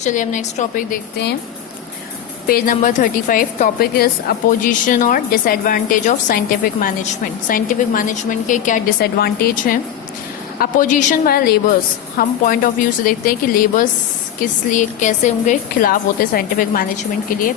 चलिए हम next topic देखते हैं। Page number 35। Topic is opposition और disadvantage of scientific management. Scientific management के क्या डिसएडवांटेज हैं। अपोजिशन बाय लेबर्स, हम पॉइंट ऑफ व्यू से देखते हैं कि लेबर्स किस लिए कैसे उनके खिलाफ होते हैं साइंटिफिक मैनेजमेंट के लिए।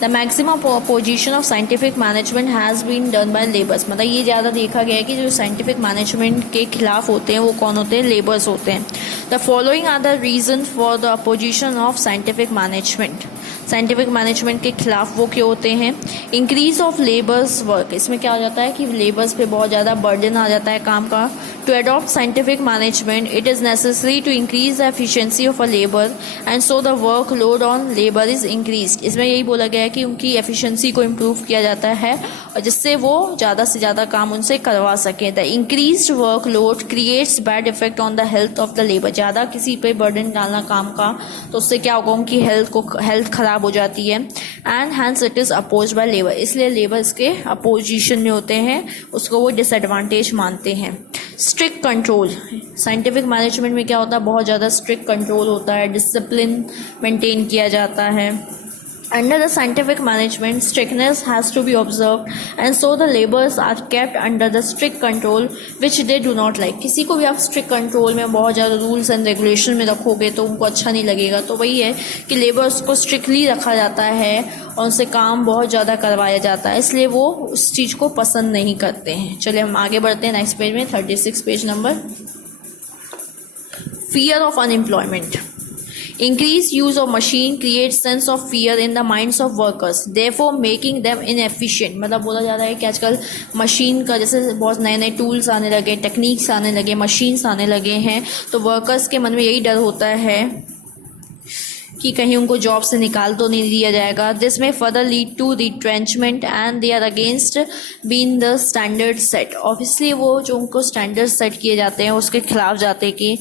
The maximum opposition of scientific management has been done by labours, मतलब ये ज़्यादा देखा गया है कि जो साइंटिफिक मैनेजमेंट के खिलाफ होते हैं वो कौन होते हैं, लेबर्स होते हैं। The following are the reason for the opposition of scientific management. Scientific management के खिलाफ वो क्यों होते हैं। इंक्रीज ऑफ लेबर्स वर्क, इसमें क्या हो जाता है कि लेबर्स पे बहुत ज़्यादा बर्डन आ जाता है काम का। To adopt scientific management it is necessary to increase the efficiency of a labour and so the work load on labour is increase. इसमें यही बोला गया है कि उनकी एफिशिएंसी को इम्प्रूव किया जाता है और जिससे वो ज़्यादा से ज़्यादा काम उनसे करवा सकें। The increase work load creates bad effect on the health of the labour. ज़्यादा किसी पे बर्डन डालना काम का तो उससे क्या होगा, उनकी हेल्थ खराब हो जाती है। And hence it is oppose by labour, इसलिए लेबर इसके अपोजिशन में होते हैं, उसको वो डिसएडवांटेज मानते हैं। स्ट्रिक्ट कंट्रोल, साइंटिफिक मैनेजमेंट में क्या होता है, बहुत ज़्यादा स्ट्रिक्ट कंट्रोल होता है, डिसिप्लिन मेंटेन किया जाता है। Under the scientific management, strictness has to be observed, and so the laborers are kept under the strict control which they do not like. किसी को भी आप strict control में बहुत ज़्यादा रूल्स एंड रेगुलेशन में रखोगे तो उनको अच्छा नहीं लगेगा। तो वही है कि लेबर्स को स्ट्रिक्टली रखा जाता है और उनसे काम बहुत ज़्यादा करवाया जाता है, इसलिए वो उस चीज़ को पसंद नहीं करते हैं। चलिए हम आगे बढ़ते हैं नेक्स्ट पेज में, 36 page number. Fear of unemployment. Increased use of machine creates sense of fear in the minds of workers, therefore making them inefficient. मतलब बोला जा रहा है कि आजकल मशीन का जैसे बहुत नए नए टूल्स आने लगे, टेक्निक्स आने लगे, मशीन्स आने लगे हैं, तो वर्कर्स के मन में यही डर होता है कि कहीं उनको जॉब से निकाल तो नहीं दिया जाएगा। दिस में further lead to retrenchment and they are against being the standard set. Obviously वो जो उनको स्टैंडर्ड सेट किए जाते हैं उसके खिलाफ जाते हैं कि,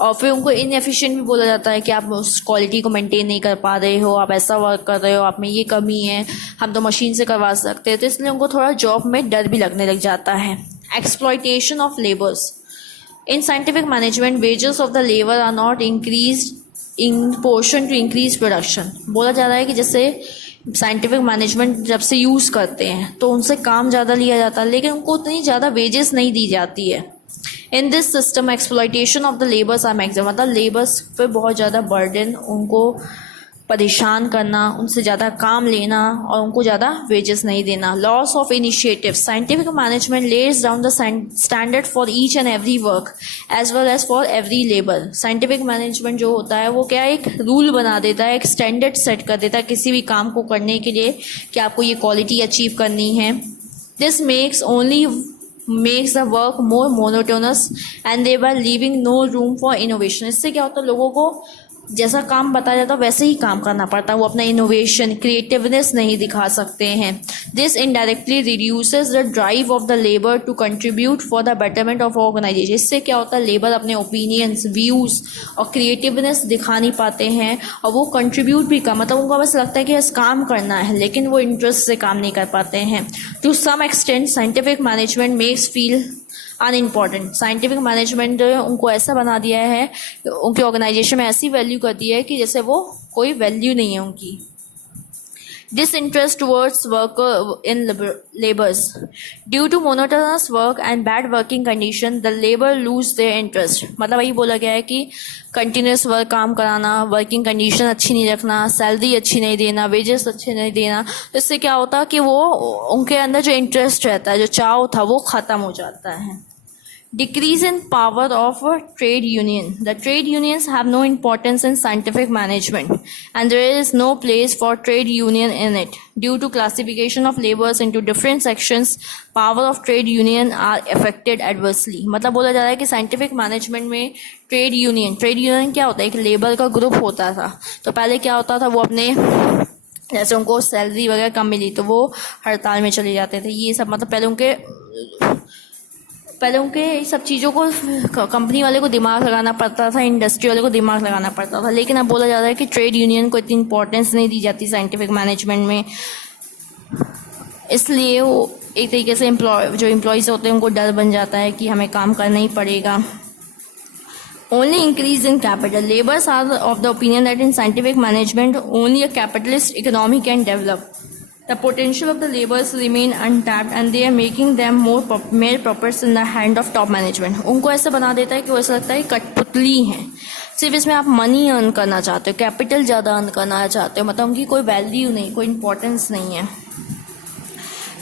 और फिर उनको इनएफिशिएंट भी बोला जाता है कि आप उस क्वालिटी को मेंटेन नहीं कर पा रहे हो, आप ऐसा वर्क कर रहे हो, आप में ये कमी है, हम तो मशीन से करवा सकते हैं। तो इसलिए उनको थोड़ा जॉब में डर भी लगने लग जाता है। Exploitation of labours. In scientific management wages of the labour are not increase in portion to increase production. बोला जा रहा है कि जैसे साइंटिफिक मैनेजमेंट जब से यूज़ करते हैं तो उनसे काम ज़्यादा लिया जाता है लेकिन उनको उतनी ज़्यादा वेजेस नहीं दी जाती है। In this system exploitation of the labours are maximum, मतलब लेबर्स पे बहुत ज़्यादा बर्डन, उनको परेशान करना, उनसे ज़्यादा काम लेना और उनको ज़्यादा वेजेस नहीं देना। Loss of initiative. Scientific management lays down the standard for each and every work as well as for every labour. Scientific management जो होता है वो क्या, एक रूल बना देता है, एक स्टैंडर्ड सेट कर देता है किसी भी काम को करने के लिए कि आपको ये क्वालिटी अचीव करनी है। This makes the work more monotonous and thereby leaving no room for innovation. इससे क्या होता है, लोगों को जैसा काम बताया जाता है वैसे ही काम करना पड़ता है, वो अपना इनोवेशन, क्रिएटिवनेस नहीं दिखा सकते हैं। This indirectly reduces the drive of the labour to contribute for the betterment of organisation. इससे क्या होता है, लेबर अपने ओपिनियंस, व्यूज़ और क्रिएटिवनेस दिखा नहीं पाते हैं और वो कंट्रीब्यूट भी कर, मतलब उनको बस लगता है कि बस काम करना है लेकिन वो इंटरेस्ट से काम नहीं कर पाते हैं। To some extent scientific management makes feel unimportant. Scientific management उनको ऐसा बना दिया है, उनकी ऑर्गेनाइजेशन में ऐसी वैल्यू कर दी है कि जैसे वो कोई वैल्यू नहीं है उनकी। Disinterest towards worker in labors. Due to monotonous work and bad working condition, the labor lose their interest. मतलब वही बोला गया है कि कंटिन्यूस वर्क काम कराना, वर्किंग कंडीशन अच्छी नहीं रखना, सैलरी अच्छी नहीं देना, वेजेस अच्छे नहीं देना, तो इससे क्या होता है कि वो उनके अंदर जो इंटरेस्ट रहता है, जो चाव था, वो ख़त्म हो जाता है। Decrease in power of a trade union. The trade unions have no importance in scientific management and there is no place for trade union in it. Due to classification of laborers into different sections, power of trade union are affected adversely. मतलब बोला जा रहा है कि scientific management में trade union क्या होता है, एक लेबर का ग्रुप होता था। तो पहले क्या होता था, वो अपने जैसे उनको सैलरी वगैरह कम मिली तो वो हड़ताल में चले जाते थे। ये सब मतलब पहले उनके सब चीज़ों को कंपनी वाले को दिमाग लगाना पड़ता था, इंडस्ट्री वाले को दिमाग लगाना पड़ता था। लेकिन अब बोला जा रहा है कि ट्रेड यूनियन को इतनी इंपॉर्टेंस नहीं दी जाती साइंटिफिक मैनेजमेंट में, इसलिए वो एक तरीके से जो एम्प्लॉयज़ होते हैं उनको डर बन जाता है कि हमें काम करना ही पड़ेगा। Only increase in capital. Laborers are of the opinion that in scientific management, only a capitalist economy can develop. The potential of the laborers remain untapped and they are making them mere puppets in the hand of top management. उनको ऐसा बना देता है कि वो ऐसा लगता है कठपुतली हैं, सिर्फ इसमें आप मनी अर्न करना चाहते हो, कैपिटल ज़्यादा अर्न करना चाहते हो, मतलब उनकी कोई वैल्यू नहीं, कोई इंपॉर्टेंस नहीं है.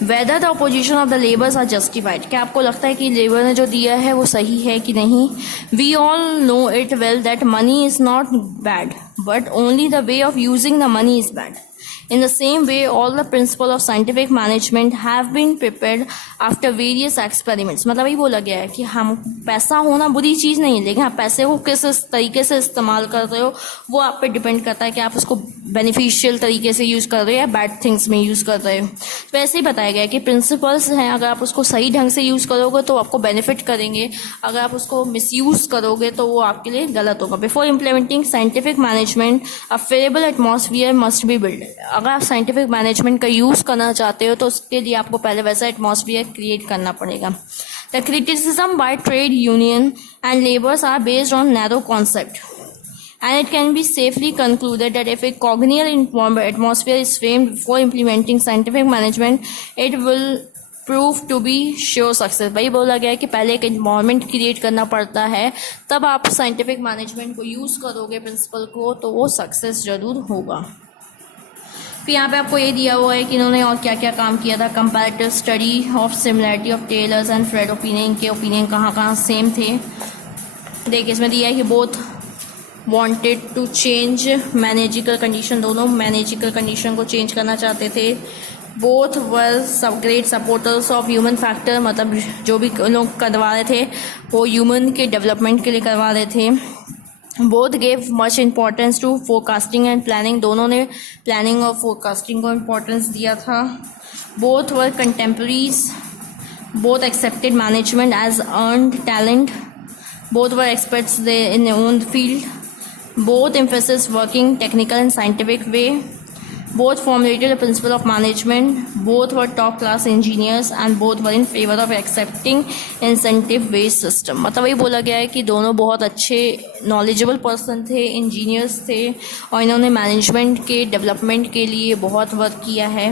Whether the opposition of the labours are justified. क्या आपको लगता है कि लेबर ने जो दिया है वो सही है कि नहीं? We all know it well that money is not bad but only the way of using the money is bad. In the same way, all the principles of scientific management have been prepared after various experiments. मतलब ये बोला गया है कि हम पैसा होना बुरी चीज़ नहीं है, लेकिन आप पैसे को किस तरीके से इस्तेमाल कर रहे हो वो आप पे डिपेंड करता है कि आप उसको बेनिफिशियल तरीके से यूज़ कर रहे हो या बैड थिंग्स में यूज़ कर रहे हो. तो ऐसे ही बताया गया है कि प्रिंसिपल्स हैं, अगर आप उसको सही ढंग से यूज़ करोगे तो आपको बेनिफिट करेंगे, अगर आप उसको मिसयूज़ करोगे तो वो आपके लिए गलत होगा. Before implementing scientific management a favourable atmosphere must be build. अगर आप साइंटिफिक मैनेजमेंट का यूज़ करना चाहते हो तो उसके लिए आपको पहले वैसा एटमॉस्फियर क्रिएट करना पड़ेगा. The criticism by trade union and labours are based on narrow concept and it can be safely concluded that if a congenial atmosphere is framed before implementing scientific management, it will prove to be sure success. भाई बोला गया है कि पहले एक environment create करना पड़ता है, तब आप साइंटिफिक मैनेजमेंट को यूज़ करोगे प्रिंसिपल को तो वो सक्सेस ज़रूर होगा. फिर यहाँ पे आपको ये दिया हुआ है कि इन्होंने और क्या क्या काम किया था. Comparative study of similarity of Taylor's and Fred opinion के ओपिनियन कहाँ कहाँ सेम थे. देखिए इसमें दिया है कि both wanted to change managerial condition, दोनों मैनेजिकल कंडीशन को चेंज करना चाहते थे. बोथ वर सब great supporters of human factor, मतलब जो भी लोग करवा रहे थे वो ह्यूमन के डेवलपमेंट के लिए करवा रहे थे. Both gave much importance to forecasting and planning, दोनों ने प्लानिंग और फोरकास्टिंग को इम्पोर्टेंस दिया था. Both were contemporaries, both accepted management as earned talent, both were experts in their own field. Both emphasize working technical and scientific way. Both formulated the principle of management. Both were top-class engineers and both were in favor of accepting incentive-based system. मतलब ये बोला गया है कि दोनों बहुत अच्छे knowledgeable person थे, इंजीनियर्स थे और इन्होंने मैनेजमेंट के डेवलपमेंट के लिए बहुत वर्क किया है.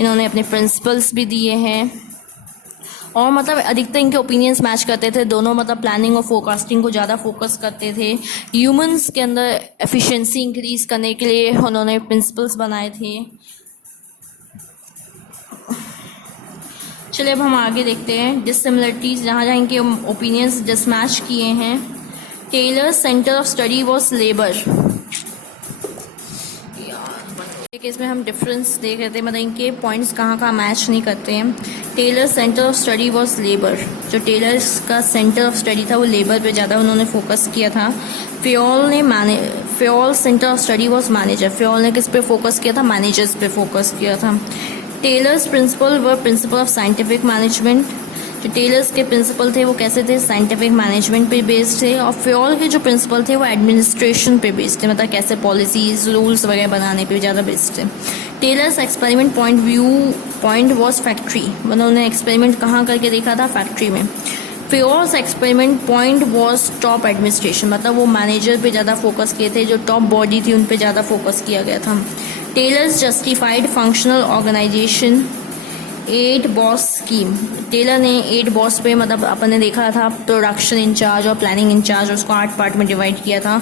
इन्होंने अपने प्रिंसिपल्स भी दिए हैं और मतलब अधिकतर इनके ओपिनियंस मैच करते थे. दोनों मतलब प्लानिंग और फोरकास्टिंग को ज़्यादा फोकस करते थे. ह्यूमंस के अंदर एफिशिएंसी इंक्रीज करने के लिए उन्होंने प्रिंसिपल्स बनाए थे. चलिए अब हम आगे देखते हैं डिससिमिलरिटीज़, जहाँ जहाँ इनके ओपिनियंस डिसमैच किए हैं. Taylor's centre of study was labour. इसमें हम डिफरेंस देख रहे थे, मतलब इनके पॉइंट्स कहाँ कहाँ मैच नहीं करते हैं. Taylor centre of study was labour, जो टेलर्स का सेंटर ऑफ स्टडी था वो लेबर पे ज़्यादा उन्होंने फोकस किया था. Fayol centre of study was manager, Fayol ने किस पे फोकस किया था? मैनेजर्स पे फोकस किया था. टेलर्स प्रिंसिपल व प्रिंसिपल ऑफ साइंटिफिक मैनेजमेंट, जो टेलर्स के प्रिंसिपल थे वो कैसे थे? साइंटिफिक मैनेजमेंट पे बेस्ड थे. और फ्योल के जो प्रिंसिपल थे वो एडमिनिस्ट्रेशन पे बेस्ड थे, मतलब कैसे पॉलिसीज रूल्स वगैरह बनाने पे ज़्यादा बेस्ड थे. Taylor's experiment point was factory, उन्होंने एक्सपेरिमेंट कहाँ करके देखा था? फैक्ट्री में. Fayol's experiment point was top administration, मतलब वो मैनेजर पे ज़्यादा फोकस किए थे, जो टॉप बॉडी थी उन पे ज़्यादा फोकस किया गया था. Taylor's justified functional organisation 8 boss scheme, Taylor ने 8 बॉस पे, मतलब अपन ने देखा था प्रोडक्शन इंचार्ज और प्लानिंग इंचार्ज, उसको 8 पार्ट में डिवाइड किया था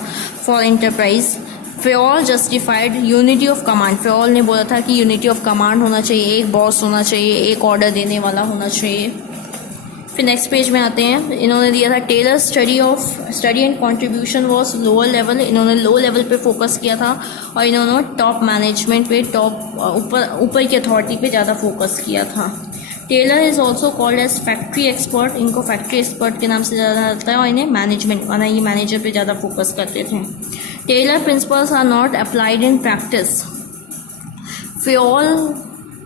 for enterprise. Fayol justified unity of command, Fayol ने बोला था कि यूनिटी ऑफ कमांड होना चाहिए, एक बॉस होना चाहिए, एक ऑर्डर देने वाला होना चाहिए. फिर नेक्स्ट पेज में आते हैं. इन्होंने दिया था Taylor study and contribution was lower level, इन्होंने लो लेवल पे फोकस किया था और इन्होंने टॉप मैनेजमेंट पे, टॉप ऊपर की अथॉरिटी पे ज़्यादा फोकस किया था. Taylor is also called as factory expert, इनको फैक्ट्री एक्सपर्ट के नाम से ज़्यादा जाता है और इन्हें मैनेजमेंट, माना ये मैनेजर पे ज़्यादा फोकस करते थे. Taylor principles are not applied in practice. Fayol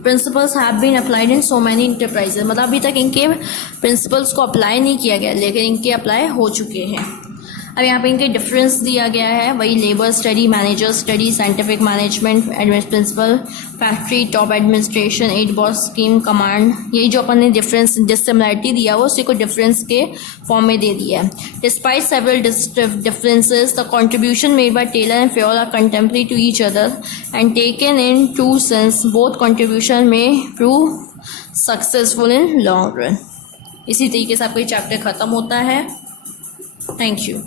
principles have been applied in so many enterprises, मतलब अभी तक इनके प्रिंसिपल्स को अप्लाई नहीं किया गया लेकिन इनके अप्लाई हो चुके हैं. अब यहाँ पे इनके डिफरेंस दिया गया है, वही labour study, manager study, scientific management, administration principle, factory, top administration, 8 boss scheme, command. यही जो अपन ने डिफरेंस डिसिमिलरिटी दिया वो उसी को डिफरेंस के फॉर्म में दे दिया है। Despite several differences the contribution made by Taylor and Fayol are contemporary to each other and taken in true sense both contribution में prove successful in long run. इसी तरीके से आपका ये चैप्टर ख़त्म होता है। Thank you.